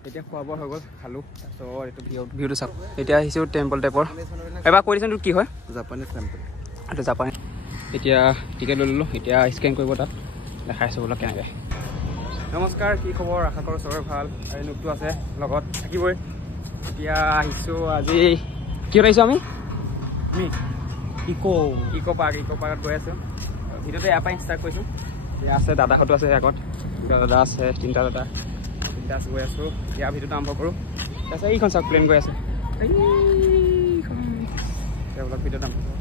এতিয়া খোৱা বোৱা হৈ গ'ল খালোঁ তাৰপিছত এইটো ভিউটো চাওক এতিয়া আহিছোঁ টেম্পল টাইপৰ এবাৰ কৈ দিছোন কি হয় জাপানিজ টেম্পল এইটো জাপানিজ এতিয়া টিকেট লৈ ল'লোঁ এতিয়া স্কেন কৰিব তাত দেখাই আছোঁ বোলো কেনেকৈ নমস্কাৰ কি খবৰ আশা কৰোঁ চবৰে ভাল আৰু নোকটো আছে লগত থাকিবই এতিয়া আহিছোঁ আজি কিয় আহিছোঁ আমি ইক' পাৰ্কত গৈ আছোঁ ভিডিঅ'টো ইয়াৰ পৰাই ষ্টাৰ্ট কৰিছোঁ ইয়াৰ আছে দাদাহঁতো আছে আগত দাদা আছে তিনিটা দাদা গৈ আছোঁ ইয়াৰ ভিডিঅ'টো আৰম্ভ কৰোঁ তাৰপিছত এইখন চাওক প্লেন গৈ আছে এইবিলাক ভিডিঅ'টো আৰম্ভ কৰোঁ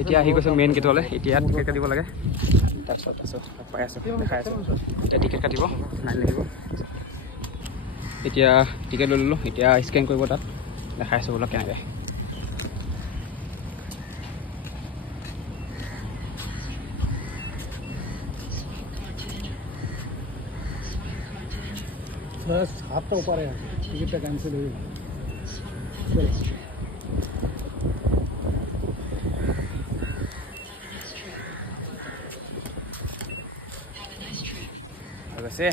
এতিয়া আহি গৈছোঁ মেইন গেটলৈ এতিয়া টিকেট কাটিব লাগে তাৰপিছত পাই আছোঁ দেখাই আছোঁ এতিয়া টিকেট কাটিব লাইন লাগিব এতিয়া টিকেট লৈ ল'লোঁ এতিয়া স্কেন কৰিব তাত দেখাই আছোঁ বোলো কেনেকৈ हाथ तो ऊपर है टिकट का कैंसिल हुई আছে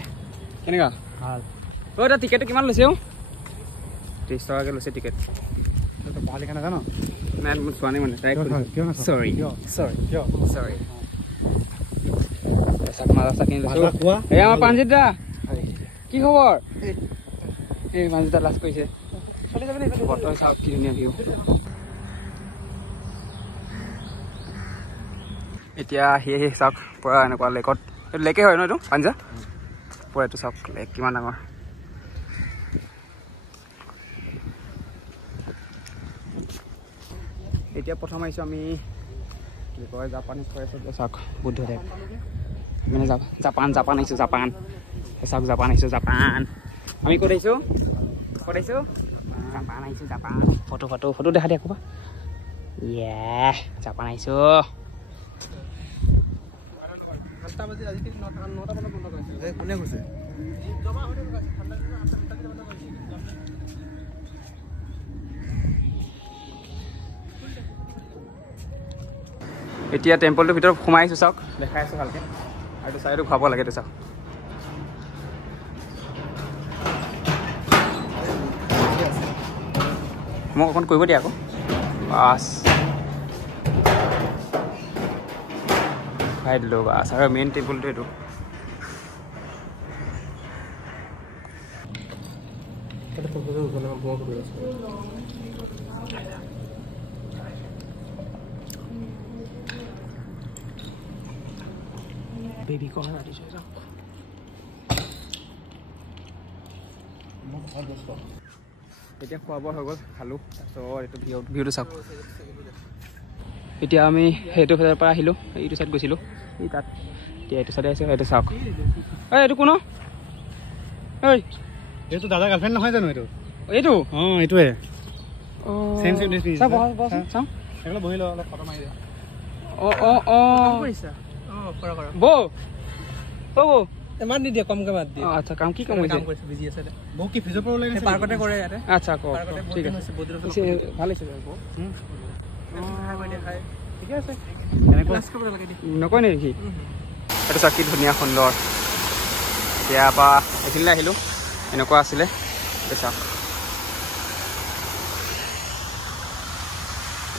কেনেকুৱা ভাল এটা টিকেটটো কিমান লৈছে 30 টকাকৈ লৈছে টিকেট পঢ়া লিখা নাজানো নাই মই চোৱা নাই মানে চৰি এই আমাৰ পাঞ্জিত দা কি খবৰ এই পাঞ্জিত লাষ্ট কৰিছে বতৰ চাওক কি ধুনীয়া ভিউ এতিয়া আহি চাওক পূৰা এনেকুৱা লেকত এইটো লেকে হয় ন এইটো পাঞ্জা পূৰা এইটো চাওক লেক কিমান ডাঙৰ এতিয়া প্ৰথম আহিছোঁ আমি কি কয় জাপানিজ ফৰেষ্টত চাওক বুদ্ধ টাইপ মানে জাপান আহিছোঁ জাপান চাওক জাপান আহিছোঁ জাপান আমি ক'ত আহিছোঁ জাপান ফটো দেখা দিয়া ক'বা জাপান আহিছোঁ কোনে কৈছে এতিয়া টেম্পলটোৰ ভিতৰত সোমাই আহিছোঁ চাওক দেখাই আছোঁ ভালকৈ আৰু এইটো চাইডো খুৱাব লাগে এইটো চাওক মোক অকণ কৰিব দিয়া আকৌ বাছ খাই দিলোঁ বাছ আৰু মেইন টেম্পলটো এইটো বেবি কৰ্ণ ৰাখিছোঁ যাওক এতিয়া খোৱা বোৱা হৈ গ'ল খালোঁ তাৰপিছত এইটো ভিউটো চাওক এতিয়া আমি সেইটো চাইডৰ পৰা আহিলোঁ এইটো চাইড গৈছিলোঁ এই তাত এতিয়া এইটো চাইডে আহিছোঁ সেইটো চাওক এইটো কোনো এইটো দাদা গাৰ্লফ্ৰেণ্ড নহয় জানো এইটো এইটো অঁ এইটোৱে বহি লওঁ অলপ ফটো মাৰি দিয়া বৌ মাত নিদিয়ে কমকে মাত দিয়ে আচ্ছা কাম কি কাম কৰিছে বিজি আছে বৌ কি ফিজৰ পৰা ওলাই গৈছে পাৰ্কতে কৰে ইয়াতে আচ্ছা কওক ঠিক আছে ভাল হৈছে ঠিকে আছে নকয় নেকি এইটো চাওক কি ধুনীয়া সুন্দৰ এতিয়াৰ পৰা এইখিনিলৈ আহিলোঁ এনেকুৱা আছিলে এইটো চাওক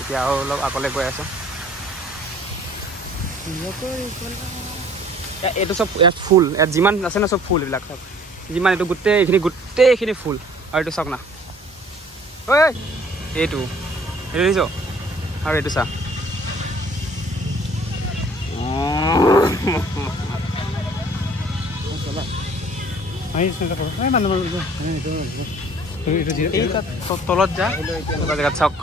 এতিয়া আৰু অলপ আগলৈ গৈ আছোঁ এইটো চব ইয়াত ফুল ইয়াত যিমান আছে ন চব ফুল এইবিলাক চব যিমান এইটো গোটেইখিনি ফুল আৰু এইটো চাওক না ঐ এইটো দেখিছ আৰু এইটো চা তলত যা এনেকুৱা জেগাত চাওক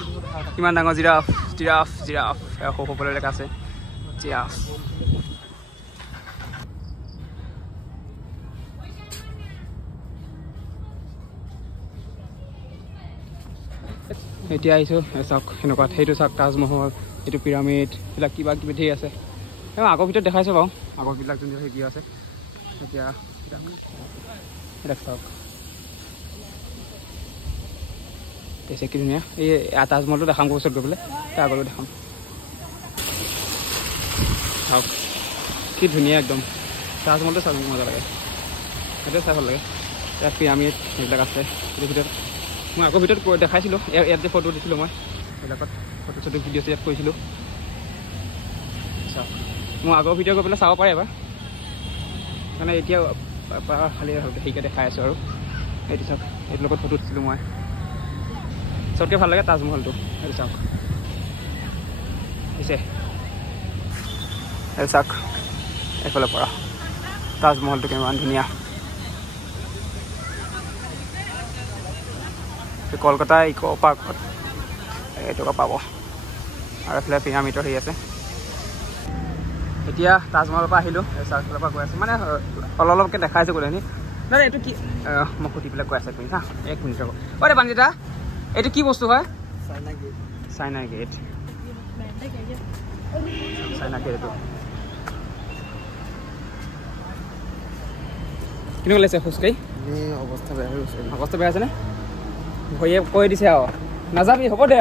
কিমান ডাঙৰ জিৰাফ সৰু জেগা আছে জিৰাফ এতিয়া আহিছোঁ চাওক সেনেকুৱা সেইটো চাওক তাজমহল এইটো পিৰামিড এইবিলাক কিবা কিবি ধেৰ আছে আগৰ ভিতৰত দেখাইছোঁ বাৰু আগৰবিলাক যোনবিলাক শিকি আছে এতিয়া চাওক দেখিছে কি ধুনীয়া এই তাজমহলটো দেখাম ওচৰত গৈ পেলাই তাৰ আগলৈ দেখাম চাওক কি ধুনীয়া একদম তাজমহলটো চাব মজা লাগে সেইটোৱে চাই ভাল লাগে ইয়াত পিৰামিড সেইবিলাক আছে সেইটো ভিতৰত মই আগৰ ভিতৰত দেখাইছিলোঁ ইয়াত যে ফটো দিছিলোঁ মই সেইবিলাকত ফটো চটো ভিডিঅ' ইয়াত কৰিছিলোঁ চাওক মই আগৰ ভিডিঅ' গৈ পেলাই চাব পাৰে এবাৰ মানে এতিয়া খালি সেইকে দেখাই আছোঁ আৰু এইটো চাওক এইটোৰ লগত ফটো দিছিলোঁ মই চবতকৈ ভাল লাগে তাজমহলটো এইটো চাওক দিছে এইটো চাওক এইফালৰ পৰা তাজমহলটো কিমান ধুনীয়া কলকাতা ইক' পাৰ্কত এইটকা পাব আৰু এইফালে পিৰামিডৰ হেৰি আছে এতিয়া তাজমহলৰ পৰা আহিলোঁ চাউথফালৰ পৰা গৈ আছোঁ মানে অলপকৈ দেখাইছোঁ গোটেইখিনি দাদা এইটো কি মই সুধি পেলাই কৈ আছোঁ তুমি হা 1 মিনিট আকৌ অ' দে পানীটা এইটো কি বস্তু হয় চাইনা গেট চাইনা গেট এইটো কেনেকুৱা লাগিছে খোজকাঢ়ি অৱস্থা বেয়া হৈ গৈছে অৱস্থা বেয়া আছেনে ভয়ে কৈ দিছে আৰু নাযাবি হ'ব দে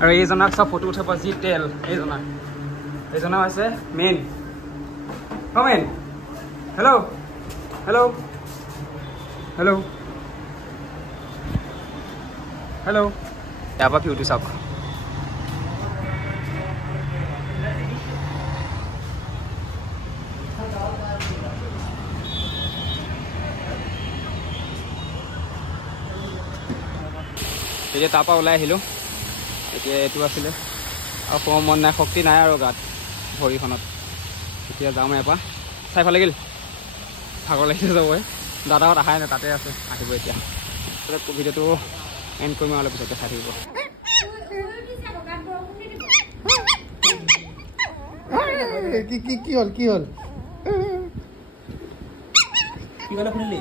আৰু এইজনক চব ফটো উঠাব যি তেল এইজনা হৈছে main main hello' hello' hello' hello' ইয়াৰ পৰা ভিউটো চাওক এতিয়া তাৰপৰা ওলাই আহিলোঁ এতিয়া এইটো আছিলে আৰু কম মন নাই শক্তি নাই আৰু গাত ভৰিখনত এতিয়া যাওঁ মই এপাৰ চাই ভাল লাগিল ভাগৰ লাগিছে যাবই দাদাহঁত আহাই নাই তাতে আছে আহিব এতিয়া ভিডিঅ'টো এণ্ড কৰিম অলপ পিছতে চাই থাকিব কি হ'ল কি কথা শুনিলি